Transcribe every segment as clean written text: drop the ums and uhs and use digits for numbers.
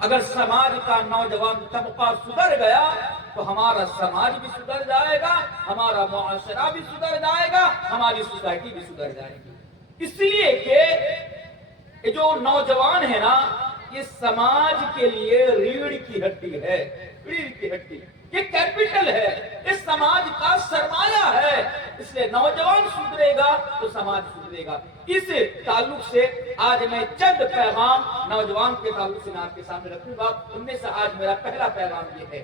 اگر سماج کا نوجوان طبقہ سدھر گیا تو ہمارا سماج بھی سدھر جائے گا، ہمارا معاشرہ بھی سدھر جائے گا، ہماری سوسائٹی بھی سدھر جائے گی۔ اس لیے کہ یہ جو نوجوان ہے نا، یہ سماج کے لیے ریڑھ کی ہڈی ہے، ریڑھ کی ہڈی، یہ کیپٹل ہے، یہ سماج کا سرمایہ ہے۔ اس لیے نوجوان سدھرے گا تو سماج سدھرے گا۔ اس تعلق سے آج میں چند پیغام نوجوان کے تعلق سے میں آپ کے سامنے رکھوں گا۔ ان میں سے آج میرا پہلا پیغام یہ ہے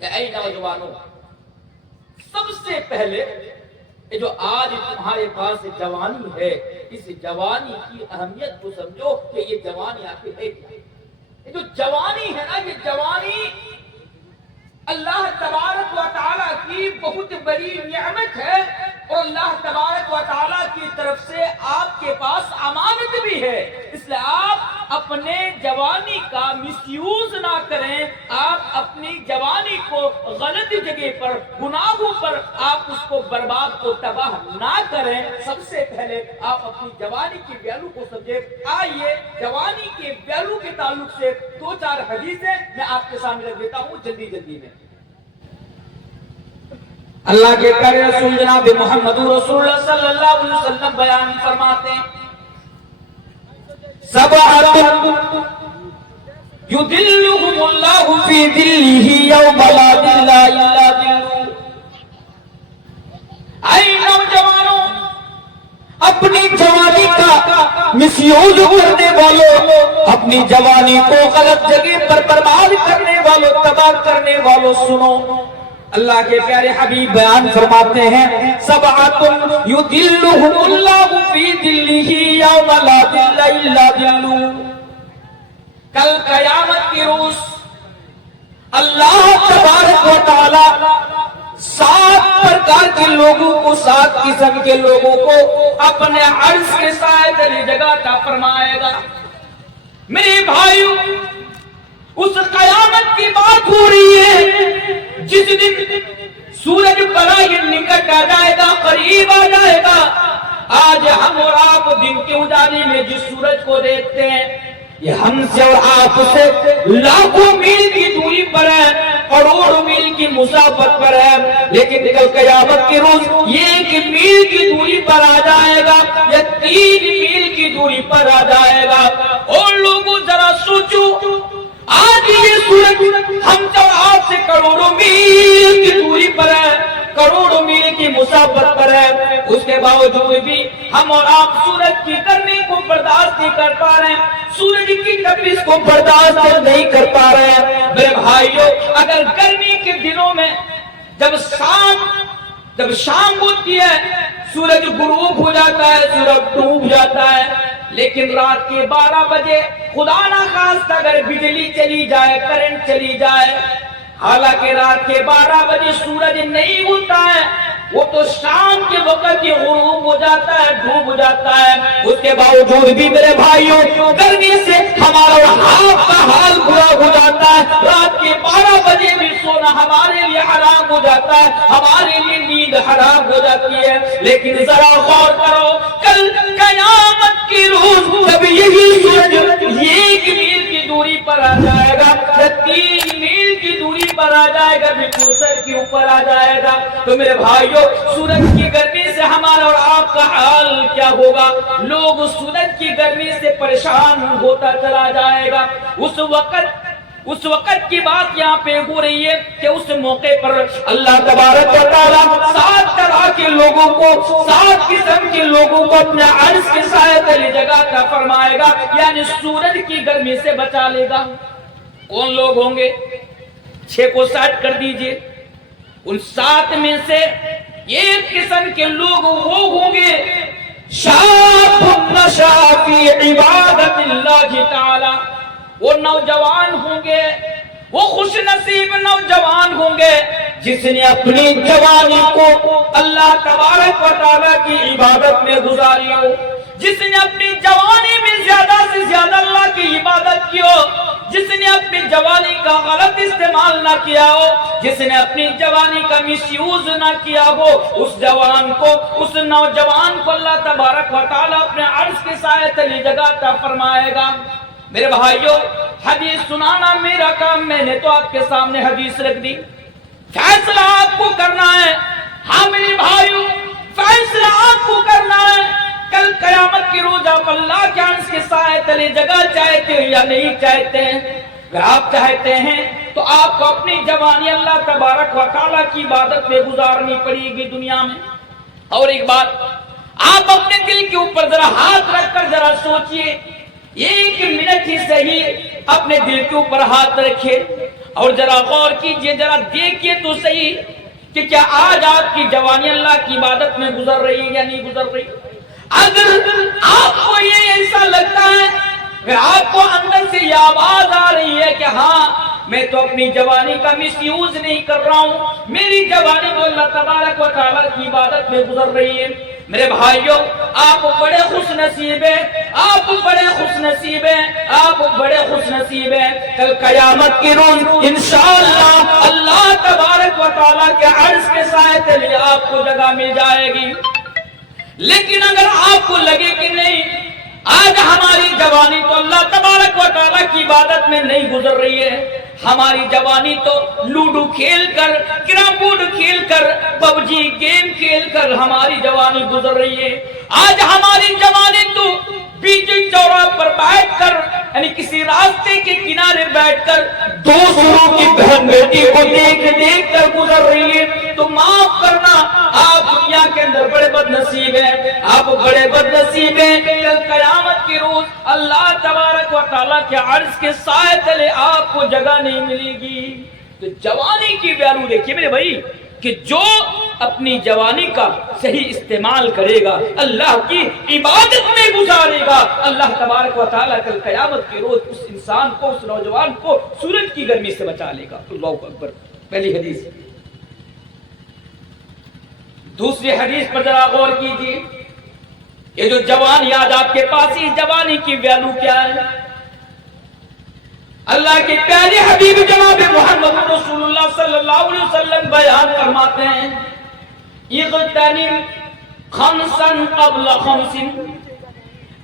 کہ اے نوجوانوں، سب سے پہلے یہ جو آج تمہارے پاس جوانی ہے، اس جوانی کی اہمیت کو سمجھو کہ یہ جوانی آخر ہے کیا۔ یہ جو جوانی ہے نا، یہ جوانی اللہ تبارک و تعالیٰ کی بہت بڑی نعمت ہے، اور اللہ تبارک و تعالیٰ کی طرف سے آپ کے پاس امانت بھی ہے۔ اس لیے آپ اپنے جوانی کا مس یوز نہ کریں، آپ اپنی جوانی کو غلط جگہ پر، گناہوں پر آپ اس کو برباد کو تباہ نہ کریں۔ سب سے پہلے آپ اپنی جوانی کی ویلو کو سمجھیں۔ آئیے جوانی کے ویلو کے تعلق سے دو چار حدیثیں میں آپ کے سامنے رکھ دیتا ہوں جلدی جلدی میں۔ اللہ کے پیارے رسول جناب محمد رسول اللہ صلی اللہ علیہ وسلم بیان فرماتے ہیں، سبعۃ یظلهم اللہ فی ظلہ یوم لا ظل الا ظلہ۔ اے نوجوانوں، اپنی جوانی کا مس یوز کرنے والوں، اپنی جوانی کو غلط جگہ پر برباد کرنے والوں، تباہ کرنے والوں، سنو، اللہ کے پیارے حبیب بیان فرماتے ہیں، سبعۃ یظلهم اللہ فی ظلہ یوم لا ظل الا ظلہ۔ کل قیامت کی روز اللہ تبارک و تعالی 7 پرکار کے لوگوں کو، 7 قسم کے لوگوں کو اپنے عرش کے سائے تلے جگہ عطا فرمائے گا۔ میرے بھائیوں، اس قیامت کی بات ہو رہی ہے جس دن سورج بڑا یہ نکٹ آ جائے گا، قریب آ جائے گا۔ آج ہم اور آپ دن کے اجالے میں جس سورج کو دیکھتے ہیں، یہ ہم سے اور آپ سے لاکھوں میل کی دوری پر ہے، کروڑوں میل کی مسافت پر ہے، لیکن کل قیامت کے روز یہ 1 میل کی دوری پر آ جائے گا یا 3 میل کی دوری پر آ جائے گا۔ اور لوگوں ذرا سوچو، آج یہ سورج ہم سے اور آپ سے کروڑوں میل کی دوری پر ہے، کروڑوں میل کی مسافت پر ہے، اس کے باوجود بھی ہم اور آپ سورج کی گرمی کو برداشت نہیں کر پا رہے ہیں، سورج کی تپش کو برداشت نہیں کر پا رہے ہیں۔ میرے بھائیوں، اگر گرمی کے دنوں میں جب شام ہوتی ہے، سورج غروب ہو جاتا ہے، سورج ڈوب جاتا ہے، لیکن رات کے 12 بجے خدا نہ خواستہ اگر بجلی چلی جائے، کرنٹ چلی جائے، حالانکہ رات کے 12 بجے سورج نہیں ہوتا ہے، وہ تو شام کے وقت ہی غروب ہو جاتا ہے، ڈوب ہو جاتا ہے۔ اس کے باوجود بھی میرے بھائیوں، گرمی سے ہمارا آپ کا حال برا ہو جاتا ہے، رات کے 12 بجے بھی سونا ہمارے لیے حرام ہو جاتا ہے، ہمارے لیے نیند حرام ہو جاتی ہے۔ لیکن ذرا غور کرو، کل قیامت کی روز جب یہی سورج 1 میل کی دوری پر آ جائے گا یا 3 میل کی دوری پر آ جائے گا، بالکل سر کے اوپر آ جائے گا، تو میرے بھائیوں، سورج کی گرمی سے ہمارا اور آپ کا حال کیا ہوگا؟ لوگ سورج کی گرمی سے پریشان ہوتا چلا جائے گا۔ اس وقت کی بات یہاں پہ ہو رہی ہے کہ اس موقع پر اللہ تبارک و تعالیٰ 7 طرح کے لوگوں کو، 7 قسم کے لوگوں کو اپنے عرش کے سائے تلے جگہ عطا فرمائے گا، یعنی سورج کی گرمی سے بچا لے گا۔ کون لوگ ہوں گے؟ 6 کو 60 کر دیجئے۔ ان 7 میں سے 1 قسم کے لوگ وہ ہوں گے، شاب نشأ فی عبادت اللہ تعالی، وہ نوجوان ہوں گے، وہ خوش نصیب نوجوان ہوں گے جس نے اپنی جوانی کو اللہ تبارک و تعالیٰ کی عبادت میں گزاری ہو، جس نے اپنی جوانی میں زیادہ سے زیادہ اللہ کی عبادت کی ہو، جس نے اپنی جوانی کا غلط استعمال نہ کیا ہو، جس نے اپنی جوانی کا مس یوز نہ کیا ہو، اس جوان کو، اس نوجوان کو اللہ تبارک و تعالیٰ اپنے عرش کے سائے تلے جگہ عطا فرمائے گا۔ میرے بھائیوں حدیث سنانا میرا کام، میں نے تو آپ کے سامنے حدیث رکھ دی، فیصلہ آپ کو کرنا ہے۔ ہاں میرے بھائیوں فیصلہ آپ کو کرنا ہے، کل قیامت کے روز آپ اللہ کے عرش کے سائے تلے جگہ چاہتے ہو یا نہیں چاہتے ہیں؟ اگر آپ چاہتے ہیں تو آپ کو اپنی جوانی اللہ تبارک و تعالیٰ کی عبادت میں گزارنی پڑے گی دنیا میں۔ اور ایک بات آپ اپنے دل کے اوپر ذرا ہاتھ رکھ کر ذرا سوچئے، ایک منٹ ہی صحیح اپنے دل کے اوپر ہاتھ رکھے اور ذرا غور کیجئے، ذرا دیکھیے تو صحیح کہ کیا آج آپ کی جوانی اللہ کی عبادت میں گزر رہی ہے یا نہیں گزر رہی۔ اگر آپ کو یہ ایسا لگتا ہے، اگر آپ کو اندر سے یہ آواز آ رہی ہے کہ ہاں میں تو اپنی جوانی کا مس یوز نہیں کر رہا ہوں، میری جوانی تو اللہ تبارک و تعالیٰ کی عبادت میں گزر رہی ہے، میرے بھائیوں آپ بڑے خوش نصیب ہیں، آپ بڑے خوش نصیب ہیں، آپ بڑے خوش نصیب ہیں۔ کل قیامت کے روز انشاءاللہ اللہ تبارک و تعالیٰ کے عرش کے سائے تلے آپ کو جگہ مل جائے گی۔ لیکن اگر آپ کو لگے کہ نہیں آج ہماری جوانی تو اللہ تبارک و تعالیٰ کی عبادت میں نہیں گزر رہی ہے، ہماری جوانی تو لوڈو کھیل کر، کیرم بورڈ کھیل کر، پب جی گیم کھیل کر ہماری جوانی گزر رہی ہے، آج ہماری جوانی تو بیچ چوراہے پر بیٹھ کر یعنی کسی راستے کے کنارے بیٹھ کر دوسروں کی بہن بیٹی کو دیکھ دیکھ کر گزر رہی ہے، تو معاف کرنا آپ دنیا کے اندر بڑے بد نصیب ہیں، آپ بڑے بد نصیب ہیں۔ کل قیامت کے روز اللہ تبارک و تعالیٰ کے عرش کے سائے تلے آپ کو جگہ نہیں ملے گی۔ تو جوانی کی ویلیو دیکھیے میرے بھائی کہ جو اپنی جوانی کا صحیح استعمال کرے گا، اللہ کی عبادت میں گزارے گا، اللہ تبارک و تعالیٰ کل قیامت کے روز اس انسان کو، اس نوجوان کو سورج کی گرمی سے بچا لے گا۔ اللہ اکبر۔ پہلی حدیث۔ دوسری حدیث پر ذرا غور کیجیے، یہ جو جوانی آج آپ کے پاس ہی، جوانی کی ویلیو کیا ہے؟ اللہ کے پیارے حبیب جناب محمد رسول اللہ صلی اللہ علیہ وسلم بیان فرماتے ہیں، اغتنم خمسا قبل خمس،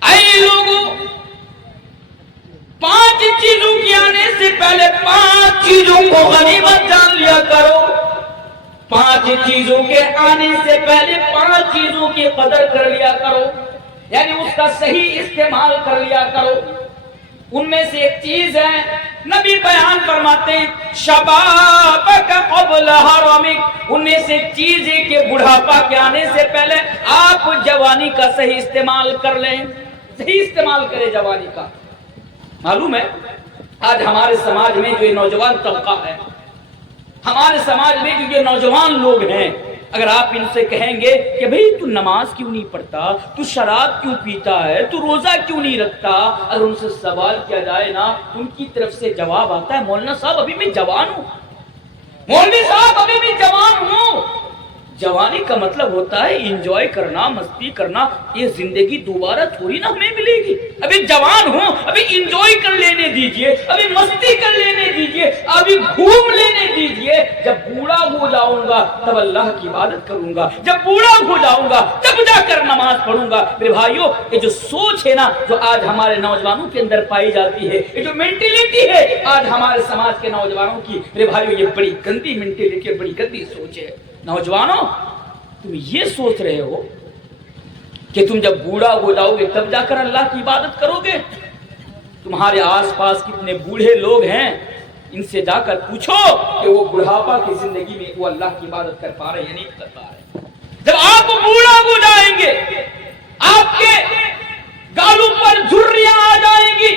اے لوگوں 5 چیزوں کے آنے سے پہلے 5 چیزوں کو غنیمت جان لیا کرو، 5 چیزوں کے آنے سے پہلے 5 چیزوں کی قدر کر لیا کرو، یعنی اس کا صحیح استعمال کر لیا کرو۔ ان میں سے ایک چیز ہے، نبی بیان فرماتے ہیں شبابک قبل حرمک، ان میں سے ایک چیز ہے کہ بڑھاپا کے آنے سے پہلے آپ جوانی کا صحیح استعمال کر لیں، صحیح استعمال کریں جوانی کا۔ معلوم ہے آج ہمارے سماج میں جو یہ نوجوان طبقہ ہے، ہمارے سماج میں جو یہ نوجوان لوگ ہیں، اگر آپ ان سے کہیں گے کہ بھئی تو نماز کیوں نہیں پڑھتا، تو شراب کیوں پیتا ہے، تو روزہ کیوں نہیں رکھتا، اگر ان سے سوال کیا جائے نا، ان کی طرف سے جواب آتا ہے مولانا صاحب ابھی میں جوان ہوں، مولوی صاحب ابھی میں جوان ہوں۔ جوانی کا مطلب ہوتا ہے انجوائے کرنا، مستی کرنا، یہ زندگی دوبارہ تھوڑی نہ ہمیں ملے گی، ابھی جوان ہوں، ابھی انجوائے کر لینے دیجئے، ابھی مستی کر لینے دیجئے، ابھی گھوم لینے دیجئے، جب بوڑھا ہو جاؤں گا تب اللہ کی عبادت کروں گا، جب بوڑھا ہو جاؤں گا تب جا کر نماز پڑھوں گا۔ میرے بھائیوں یہ جو سوچ ہے نا جو آج ہمارے نوجوانوں کے اندر پائی جاتی ہے، یہ جو مینٹیلیٹی ہے آج ہمارے سماج کے نوجوانوں کی، میرے بھائیوں یہ بڑی گندی مینٹیلیٹی ہے، بڑی گندی سوچ ہے۔ نوجوانوں تم یہ سوچ رہے ہو کہ تم جب بوڑھا ہو جاؤ گے تب جا کر اللہ کی عبادت کرو گے؟ تمہارے آس پاس کتنے بوڑھے لوگ ہیں، ان سے جا کر پوچھو کہ وہ بڑھاپا کی زندگی میں وہ اللہ کی عبادت کر پا رہے ہیں یا نہیں کر پا رہے۔ جب آپ بوڑھا ہو جائیں گے، آپ کے گالوں پر جھریاں آ جائیں گی،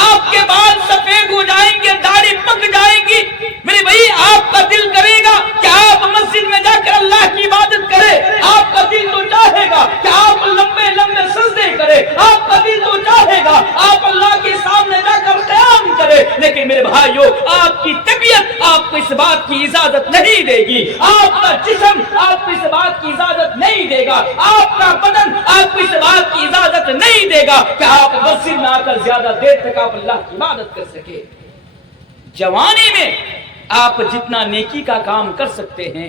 آپ کے بال سفید ہو جائیں گے، داڑھی پک جائے گی، میرے بھائی آپ کا دل کرے گا کہ آپ مسجد میں جا کر اللہ کی عبادت کریں، آپ کا دل تو چاہے گا کہ آپ لمبے لمبے سجدے کریں، آپ کا دل تو چاہے گا آپ اللہ کے سامنے جا کر قیام کریں، لیکن میرے بھائیوں آپ کی طبیعت آپ کو اس بات کی اجازت نہیں دے گی، آپ کا جسم آپ کو اس بات کی اجازت نہیں دے گا، آپ کا بدن آپ کو اس بات کی اجازت نہیں دے گا کہ آپ مسجد میں آ کر زیادہ دیر تک آپ اللہ کی عبادت کر سکے۔ جوانی میں آپ جتنا نیکی کا کام کر سکتے ہیں،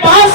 5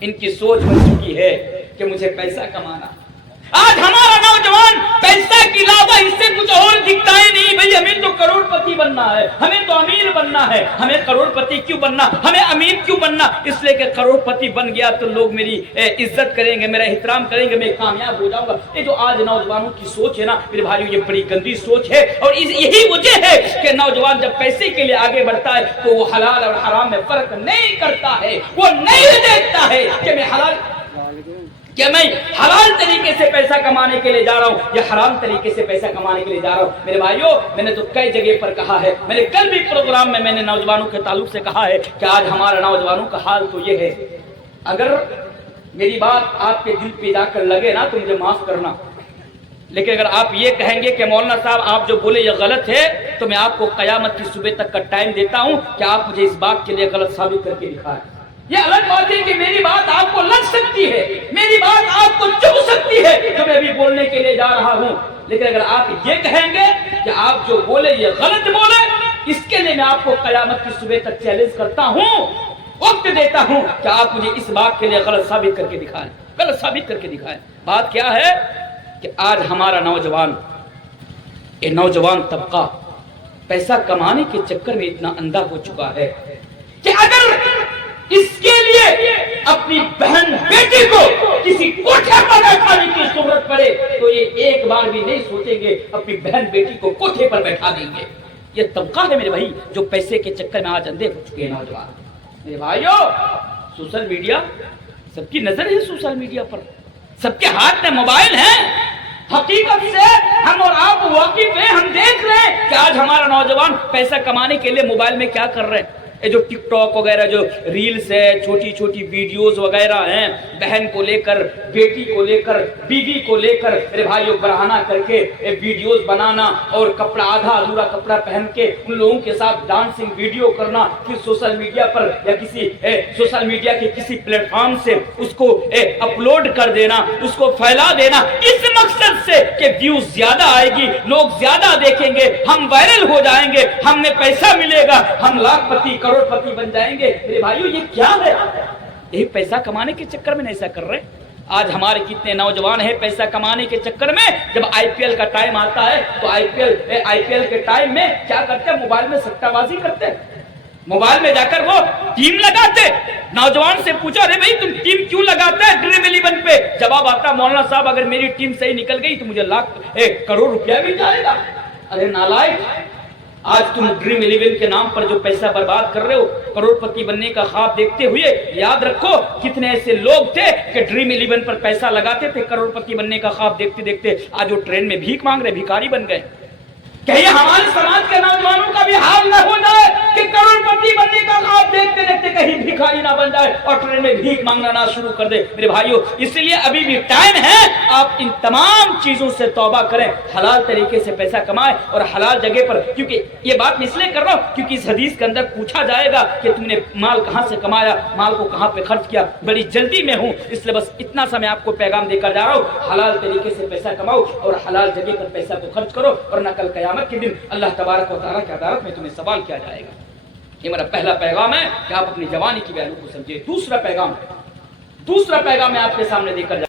ان کی سوچ بن چکی ہے کہ مجھے پیسہ کمانا. آج ہمارا نوجوان پیسہ کے علاوہ اس سے کچھ اور دکھتا ہی نہیں. بھئی ہمیں تو کروڑ پتی بننا ہے, ہمیں تو امیر بننا ہے. ہمیں کروڑ پتی کیوں بننا, ہمیں امیر کیوں بننا؟ اس لیے کہ کروڑ پتی بن گیا تو لوگ میری عزت کریں گے, میرا احترام کریں گے, میں کامیاب ہو جاؤں گا. یہ جو آج نوجوانوں کی سوچ ہے نا میرے بھائیو, یہ بڑی گندی سوچ ہے. اور یہی وجہ ہے کہ نوجوان جب پیسے کے لیے آگے بڑھتا ہے تو وہ حلال اور حرام میں فرق نہیں کرتا ہے. وہ نہیں دیکھتا ہے کہ میں حلال طریقے سے پیسہ کمانے کے لیے جا رہا ہوں یا حرام طریقے سے پیسہ کمانے کے لیے جا رہا ہوں. میرے بھائیو, میں نے تو کئی جگہ پر کہا ہے, میں نے کل بھی پروگرام میں نے نوجوانوں کے تعلق سے کہا ہے کہ آج ہمارا نوجوانوں کا حال تو یہ ہے. اگر میری بات آپ کے دل پہ جا کر لگے نا تو مجھے معاف کرنا, لیکن اگر آپ یہ کہیں گے کہ مولانا صاحب آپ جو بولے یہ غلط ہے, تو میں آپ کو قیامت کی صبح تک کا ٹائم دیتا ہوں کہ آپ مجھے اس بات کے لیے غلط ثابت کر کے دکھائیں. یہ الگ بات ہے کہ میری بات آپ کو لگ سکتی ہے, میری بات آپ کو چبھ سکتی ہے جو میں ابھی بولنے کے لیے جا رہا ہوں, لیکن اگر آپ یہ کہیں گے کہ آپ جو بولے یہ غلط بولے, اس کے لیے میں آپ کو قیامت کی صبح تک چیلنج کرتا ہوں, وقت دیتا ہوں کہ آپ مجھے اس بات کے لیے غلط ثابت کر کے دکھائیں, غلط ثابت کر کے دکھائیں. بات کیا ہے کہ آج ہمارا نوجوان, یہ نوجوان طبقہ پیسہ کمانے کے چکر میں اتنا اندھا ہو چکا ہے کہ اگر اس کے لیے اپنی بہن بیٹی کو کسی کوٹھے پر بیٹھانے کی ضرورت پڑے تو یہ ایک بار بھی نہیں سوچیں گے, اپنی بہن بیٹی کو کوٹھے پر بیٹھا دیں گے. یہ طبقہ ہے میرے بھائی جو پیسے کے چکر میں آج اندھے ہو چکے ہیں نوجوان. میرے بھائیو, سوشل میڈیا, سب کی نظر ہے سوشل میڈیا پر, سب کے ہاتھ میں موبائل ہیں. حقیقت سے ہم اور آپ واقف ہیں, ہم دیکھ رہے ہیں کہ آج ہمارا نوجوان پیسہ کمانے کے لیے موبائل میں کیا کر رہے ہیں. یہ جو ٹک ٹاک وغیرہ جو ریلز ہے, چھوٹی چھوٹی ویڈیوز وغیرہ ہیں, بہن کو لے کر, بیٹی کو لے کر, بیوی کو لے کر میرے بھائیوں برہنہ کر کے ویڈیوز بنانا اور کپڑا آدھا ادھورا کپڑا پہن کے ان لوگوں کے ساتھ ڈانسنگ ویڈیو کرنا, پھر سوشل میڈیا پر یا کسی سوشل میڈیا کے کسی پلیٹ فارم سے اس کو اپلوڈ کر دینا, اس کو پھیلا دینا اس مقصد سے کہ ویوز زیادہ آئے گی, لوگ زیادہ دیکھیں گے, ہم وائرل ہو جائیں گے, ہمیں پیسہ ملے گا, ہم لاکھ پتی کروڑ پتی بن جائیں گے. میرے بھائیو یہ کیا ہے؟ یہی پیسہ کمانے کے چکر میں ایسا کر رہے. آج ہمارے کتنے نوجوان ہیں پیسہ کمانے کے چکر میں جب آئی پی ایل کا ٹائم آتا ہے تو آئی پی ایل کے ٹائم میں کیا کرتے ہیں, موبائل میں سٹہ بازی کرتے ہیں, موبائل میں جا کر وہ ٹیم لگاتے. نوجوان سے پوچھا, ارے بھائی تم ٹیم کیوں لگاتا ہے ڈریم 11 پہ؟ جواب آتا, مولانا صاحب اگر میری ٹیم صحیح نکل گئی تو مجھے لاکھ کروڑ روپیہ بھی جائے گا. ارے نالائق, آج تم ڈریم 11 کے نام پر جو پیسہ برباد کر رہے ہو, کروڑ پتی بننے کا خواب دیکھتے ہوئے, یاد رکھو کتنے ایسے لوگ تھے کہ ڈریم 11 پر پیسہ لگاتے تھے, کروڑ پتی بننے کا خواب دیکھتے دیکھتے آج وہ ٹرین میں بھیک مانگ رہے, بھیکاری بن گئے. کہیں ہمارے سماج کے نوجوانوں کا بھی حال نہ ہو جائے کہ کروڑ پتی بننے کا خواب دیکھتے دیکھتے کہیں بھیکاری نہ بن جائے اور ٹرین میں بھیک مانگنا نہ شروع کر دے. میرے بھائیوں, اس لیے ابھی بھی ٹائم ہے, آپ ان تمام چیزوں سے توبہ کریں, حلال طریقے سے پیسہ کمائیں اور حلال جگہ پر. کیونکہ یہ بات میں اس لیے کر رہا ہوں کیونکہ اس حدیث کے اندر پوچھا جائے گا کہ تم نے مال کہاں سے کمایا, مال کو کہاں پہ خرچ کیا. بڑی جلدی میں ہوں اس لیے بس اتنا سا میں آپ کو پیغام دے کر جا رہا ہوں, حلال طریقے سے پیسہ کماؤ اور حلال جگہ پر پیسہ کو خرچ کرو, ورنہ کل قیامت کے دن اللہ تبارک و تعالیٰ کی عدالت میں تمہیں سوال کیا جائے گا. یہ میرا پہلا پیغام ہے کہ آپ اپنی جوانی کی ویلیو کو سمجھیں. دوسرا پیغام میں آپ کے سامنے دے کر